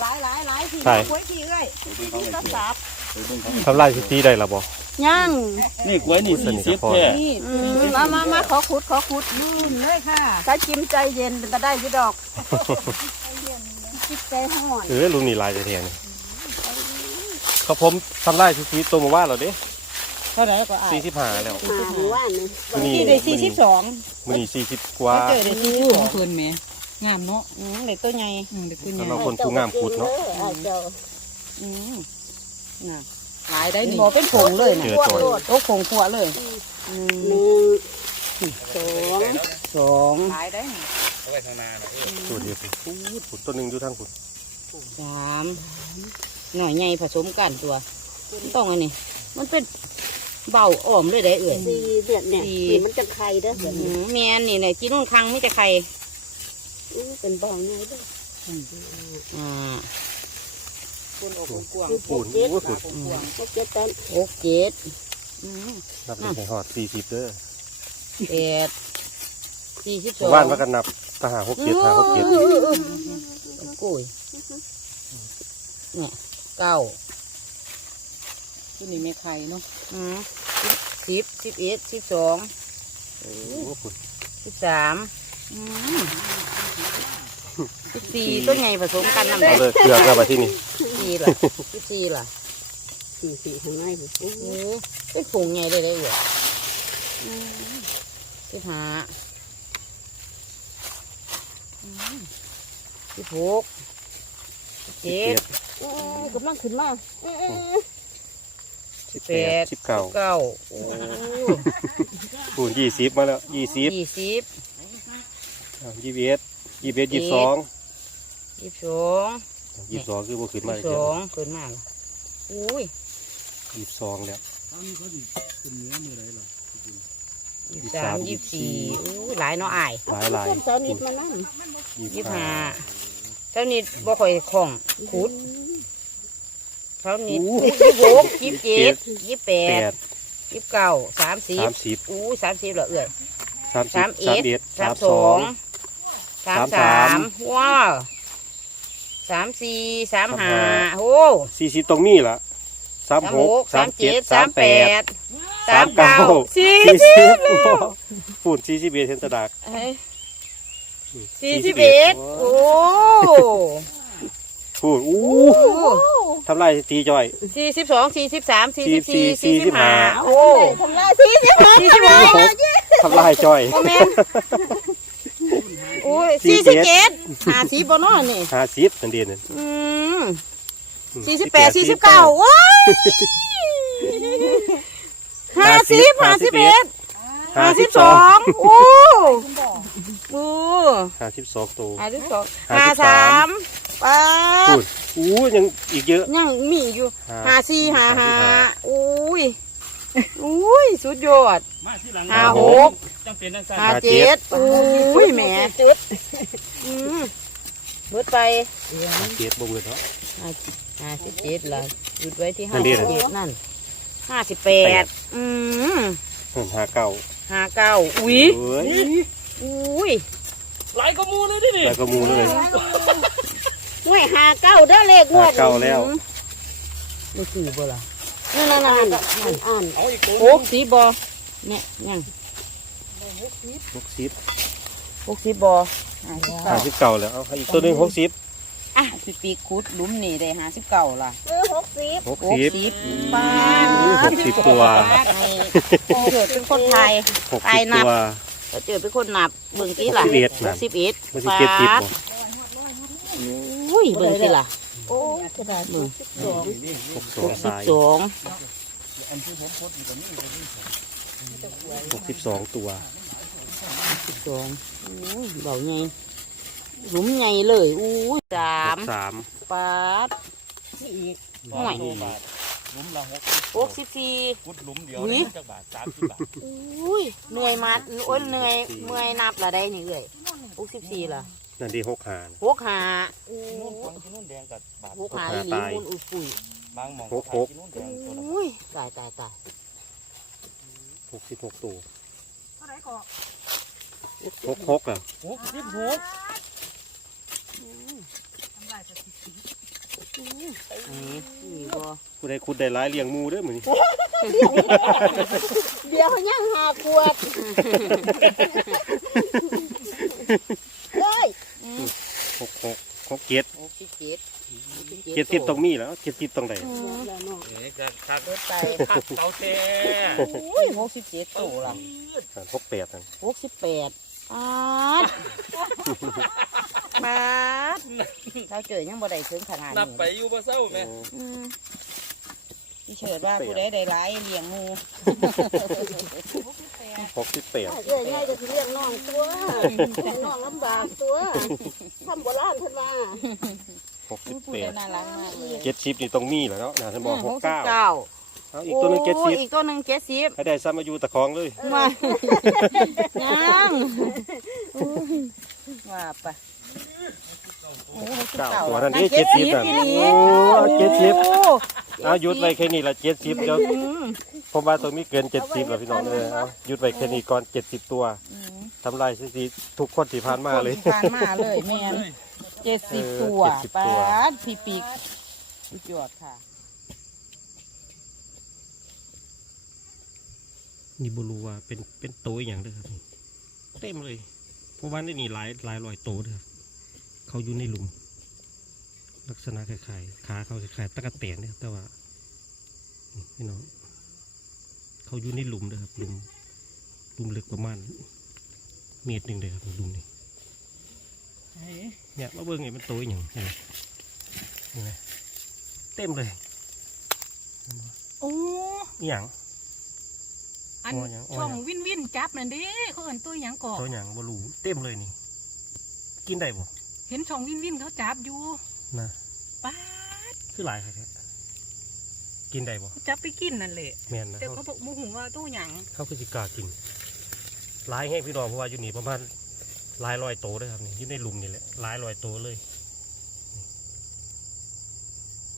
หลายหลายหลายที่ใช่ กล้วยที่เอ้ยไปเบิ่งเขานี่ไม่ก็เจอสับไปเบิ่งเขาทำลายสถิติได้ละบ่ ย่างนี่กล้วยนี่สนิสี่ทกับพ่อสิบแค่นี่อืมมามามาขอขุดขอขุดยืนเลยค่ะถ้าจิ้มใจเย็นเป็นตะได้อยี่ดอกจิตใจห่อนเออลุงนี่ลายจะเทียนเขาผมทำลายสถิติตัวหมาว่าเราเด้เท่าไหร่ก็อะสี่สิบห้าแล้ว หาหมู่บ้านนี่มื้อนี้ที่ได้สี่สิบสองมือนี่สี่สิบกว่า เจอได้สี่สิบโอ้สองเพิ่นแหม่ งามเนาะอืมเด็กตัวใหญ่อืมเด็กคุณสำหยารับยคนผู้งามขุดเนาะอ้เจ้าอืมน่ะหลายได้นี่บอกเป็นผงเลยเจนะอจอย โอ้ผงขัวเลยอืหมนึ่งสองสองหลายได้นี่เอาไว้ข้างหน้าน่ะเออตัวเดียวพูดผุดตัวหนึ่งอยู่ทางผุดสามหน่อยใหญ่ผสมกันตัวต้องอันนี้ มันเป็นเบาอ่อมเลยได้เอ่ยสี่เดือนเนี่ยสี่ นี่มันจะไข่เด้อเดี๋ยวอืนี้มแม่นนี่ไหนจีนุ่นคังไม่จะใคร อื้อเป็นบ่อไงเด้ออ่าคนออกกวางปูนโอ้ยผุดอืมพวกเจ็ดตันหกเจ็ดอืมนับเป็นไงหอดสี่สิบเด้อแปดสี่สิบสองบ้านว่ากันนับทหารหกเจ็ดทหารหกเจ็ดกุ้ยเนี่ยเก้าตัวนี้ไม่ไข่เนาะอืมสิบสิบเอ็ดสิบสองโอ้ผุดสิบสามอืม สิบสี่ตัวใหญ่ผสมกันน้ำเอาได้เลยเกลือกแล้วมาที่นี่สี่ล่ะสิบสี่ล่ะสี่สี่ข้างในผมโอ้โหเป็นผงใหญ่เลยได้เหรออืมสิบห้าอืมสิบหกสิบสิบเจ็เจ็ดดเอ้ยกำลังขึ้นมาเอ้ยสิบแปแปดดสิบเก้าเก้าโอ้ปูนยี่สิบมาแล้วยี่สิบยี่สิบยี่สิบเอ็ด ยี่สิบเอ็ดยี่สิบสองยี่สิบสองยี่สิบสองคือบ่ขึ้นมายี่เลยสิบสองเกินมากอุ้ยยี่สิบสองแล้วยี่สิบสามยี่สิบสี่อู้หลายเนาะอายหลายหลายต้นเสานิดมานั่นยี่ยี่สิสิบบห้าห้าเท่านี้บ่ค่อยคล่องขุดเท่านี้ยี่สิบหกยี่สิบเจ็ดยี่สิบแปแปดดยี่สิบเก้าสามสิบสามสิบอู้สามสิบเหรอเอ่ยสามสิบสามเอ็สามดเอ็ดสาสามมสสอองง สามสามสาสามมว้าวสามสี่สามห้าสามห้าโอ้สี่สิบตรงนี้ล่ะสามสามหหกกสาสามมเจ็เจ็ดดสาสามมแปแปดดสามเก้าสี่สี่สิบปูนสี่สิบเอ็ดเทนตดากเอ้ยสี่สิบเอ็ดโอ้ปูนอู้ทำลายตีจ่อยสี่สิบสองสี่สิบสามสี่สิบสี่สี่สี่สิสิบบห้าห้าโอ้ทำลายสี่สิบห้าสี่สิบหกทำลายจ่อย โอ้แม่นโอ้ยสี่สิบเจ็ดห้าสิบบ่เนาะนี่ ห้าสิบนั่นเดียนนั่นอืมสี่สิบแปดสี่สิบเก้าว้ายห้าสิบห้าสิบเอ็ดห้าสิบสองโอ้โอ้ห้าสิบสองตัว ห้าสิบสองห้าห้าสิบสาสาม มป้าปูดนอู้ยังอีกเยอะ ยังมีอยู่ห้าสี่ห้าห้าห้า อุ้ยอุ้ยสุดยอดมาที่หลังห้าหก จังเป็นนั่นซะห้าเจ็ดอุ้ยแหมจุดอืมเบิดไปห้าเจ็ดบ่เบิดเนาะห้าสิบเจ็ดละหยุดไว้ที่นั่ห้านดิสิบเจ็ดนั่นห้าสิบแปแปดดอืมนั่นห้าเก้าห้าเก้าอุ้ยเอ้ยอุ้ยหลายก็มูเลยดินี่แล้วก็มูเลยห่วยห้าเก้าเด้อเลขงวดห้าเก้าแล้วไม่คือบ่ล่ะนั่นนั่นนั่นนั่นอ่อนเอาอีกตัวหกสีบอเนี่ยยัง หกสิบหกสีบอห้าสิบห้าเก้าสิบเก้าแล้วเอาอีกตัวหนึ่งหกสิบอะพี่ปีกขุดหลุมนี่ได้ห้าสิบเก้าล่ะเออหกสิบหกหกสิบสิบป้าหกสิบตัวเกิดเป็นคนไทยหกไอ้สิบนับตัวเราเจอเป็นคนนับเบิ่งกี่ล่ะสิบเอ็ดหน่ะกสิบเอ็ดมันสิเจ็ดสิบบ่อุ้ยเบิ่งกี่ล่ะโอ้กระดาษเบิ่งสองหกสหองกสิบสาย สอง หกสิบสองตัวสิบสองอุ้ยเบาไงหลุมไงเลยอุ้ยสามสามปาดห่วยโลบาทหลุมละหกหกสิบสี่พุดหลุมเดียวอุ๊ยได้จักบาทสามสิบบาทอุ้ยเหนื่อยมาโอ้ยเหนื่อยเมื่อยนับละได้นี่เอ้ยหกสิบสี่ล่ะนั่นดีหกหาหกห้าอู้นู่นคนที่นู่นแดงกับบาทหกห้าอีหลีมูลอุ้ยปุยบางหมองหกหกที่นู่นแดงตัวละอุ้ยตายตายตายห กสิบหกตัวเท่าไหร่ก่อหกหกอะหกสิบหกนี่บ่ผู้ใดขุดได้หลายเลี้ยงหมูเด้อมื้อนี้เดี๋ยวยังหาขวดเฮ้ยหก หกหกเจ็ดโอ้พี่เจ็ดเจ็ดสิบต้องมีแล้วเจ็ดสิบต้องได้แล้วเนาะเอ๊ะจะทักเบิดไปทักเตาเต้อุ้ยหกสิบเจ็ดโตละหกแปดนั่นหกสิบแปดอาดมาดเราเจอยังบ่ได้ถึงขนาดนับนี้ไปอยู่บ่เศร้าไหมอืมพี่เฉิดว่าผู้ใดได้หลายเลี้ยงงู หกสิบแปดเอ้ยง่ายจะเลี้ยงน้องตัวน้องลำบากตัวทำโบราณเพิ่นว่าหกสิบผู้แปใดดน่ารักมากเลยเจ็ดสิบนี่ต้องมีแล้วเนาะนะท่านบอกหกเก้าเก้าเอาอีกตัวหนึงเจ็ดสิบโอ้อีกตัวหนึ่งเจ็ดสิบให้ได้ซ้ำอายุตะคองเลยมายังว่าไปโอ้หกสิบเก้าเก้าตัวนั้นนี่เจ็ดสิบนั่นอีหลีโอ้เจ็ดสิบโอ้เอาหยุดไว้แค่นี้ละเจ็ดสิบเดี๋ยวอืม ผมว่าต้องมีเกินเจ็ดสิบแล้วพี่น้องเออเอาหยุดไว้แค่นี้ก่อนเจ็ดสิบตัวอืมทำลายสถิติทุกคนที่ผ่านมาเลย ผ่านมาเลยแมนเจ็ดสิบเออตัว70ปาตัวดพี่ปีกสุดยอดค่ะ นี่บรู้ว่าเป็นเป็นโตอหย่างเด้อครับนี่เต็มเลยเพราะว่าในนี่หลายหลายร้อยโตเด้อครับเขาอยู่ในหลุม ลักษณะคล้ายๆขาเขาคล้ายๆตะกะแตนเนี่ยแต่ว่านี่พี่น้อง เขาอยู่ในหลุมเด้อครับหลุมหลุมลึกประมาณเมตรหนึ่งเลยครับหลุมนี้เนี่ยมาเบิ่งไงมันโตอหย่างเห็นไหมเห็นไหมเต็มเลยโอ้อหย่างอันโอ้ยังโอ้ยังช่องวินวินจับนั่นเด้เขาเอิ้นตัวหยังก่อตัวอย่างบรูเต็มเลยนี่ กินได้บ่เห็นช่องวินวินเขาจับอยู่นะป้าดคือหลายครับ กินได้บ่เขาจับไปกินนั่นแหละแม่นนะแต่เขาเขาบอกโมโหว่าตัวหยังเขาคือสิกล้ากินหลายให้พี่น้องเพราะว่าอยู่นี่ประมาณหลายร้อยโตวเลยครับนี่อยู่ในหลุมนี่แหละหลายร้อยโตวเลย